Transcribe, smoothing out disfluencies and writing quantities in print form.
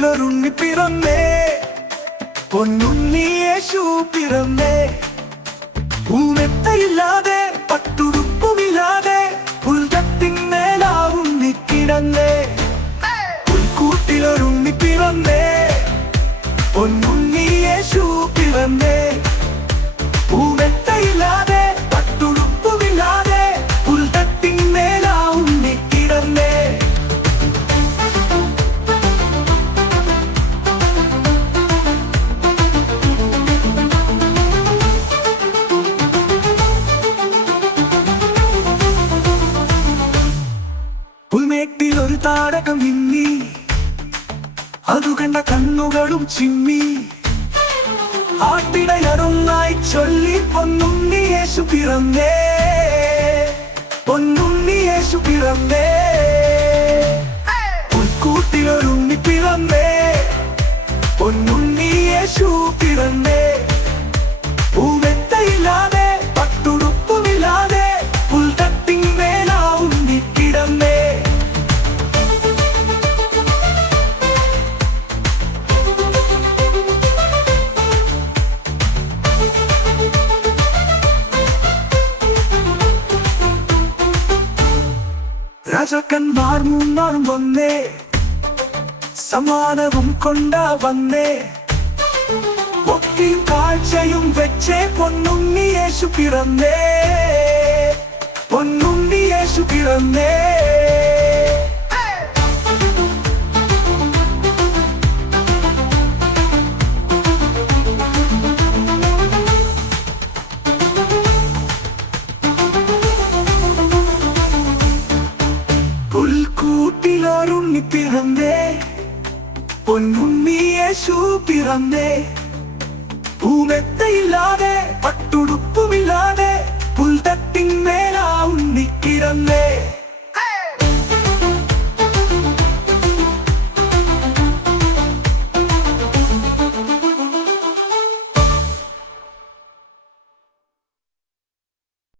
പുൽക്കൂട്ടിലൊരുണ്ണി പിറന്നേ, പൊന്നുണ്ണി യേശു പിറന്നേ. പൂമെത്തയില്ലാതെ പട്ടുടുപ്പുമില്ലാതെ പുൽത്തത്തിന്മേലാവുണ്ണി കിടന്നേ. പുൽക്കൂട്ടിലൊരുണ്ണി പിറന്നേ, പൊന്നുണ്ണി യേശു പിറന്നേ. പൂമെത്തയില്ലാതെ പട്ടുടുപ്പുമില്ലാതെ പുൽത്തത്തിന്മേലാവുണ്ണി കിടന്നേ. പുൽമേട്ടിലൊരു താരകം മിന്നി, അതു കണ്ട കണ്ണുകളും ചിമ്മി. ആട്ടിടയറൊന്നായി ചൊല്ലി പൊന്നുണ്ണി യേശു പിറന്നേ, പൊന്നുണ്ണി യേശു പിറന്നേ. പുൽക്കൂട്ടിലൊരുണ്ണി പിറന്നേ, പൊന്നുണ്ണി യേശു പിറന്നേ. പൂമെത്തയില്ലാതെ പട്ടുടുപ്പുമില്ലാതെ പുൽത്തത്തിന്മേലാവുണ്ണി കിടന്നേ. രാജാക്കന്മാർ മൂന്നാളും വന്നേ, സമ്മാനവും കൊണ്ടാ വന്നേ. ഒക്കെയും കാഴ്ചയും വെച്ചേ പൊന്നുണ്ണി യേശു പിറന്നേ, പൊന്നുണ്ണി യേശു പിറന്നേ. പുൽക്കൂട്ടിലൊരുണ്ണി പിറന്നേ, പൊന്നുണ്ണി യേശു പിറന്നേ. പൂമെത്തയില്ലാതെ പട്ടുടുപ്പുമില്ലാതെ പുൽത്തത്തിന്മേലാവുണ്ണി കിടന്നേ.